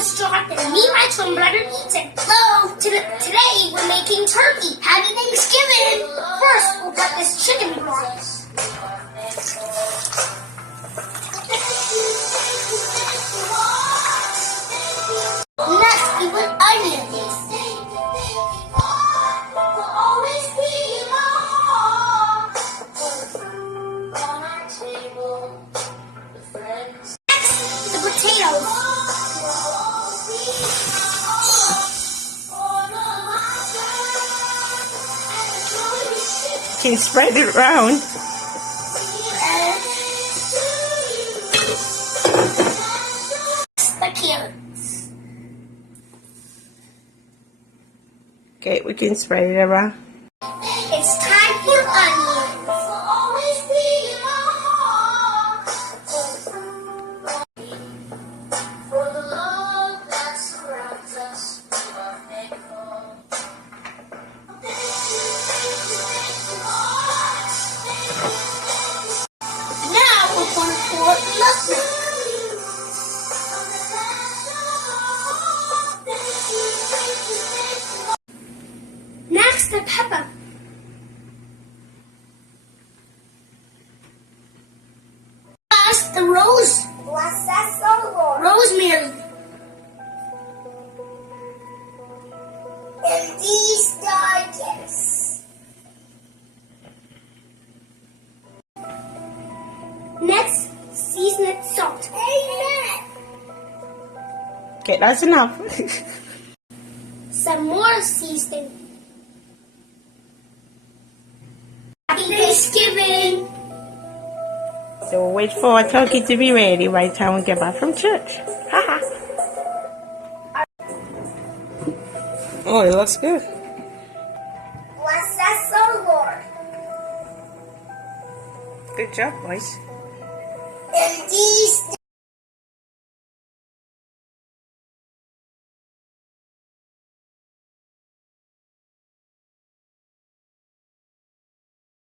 instructor, and me and my twin brother said, hello, today we're making turkey. Happy Thanksgiving. First, we'll cut this chicken broth. Next, we put onions. Next, the potatoes. Can you spread it around? The carrots. Okay, we can spread it around. It's time for onions. Now we're going to pour nothing. Next, the pepper. Last, the rosemary. And these digest. Next, season it salt. Amen. Okay, that's enough. Some more seasoning. Happy Thanksgiving. So we'll wait for our turkey to be ready by the time we get back from church. Haha. Oh, it looks good. Bless us, O Lord. Good job, boys. And these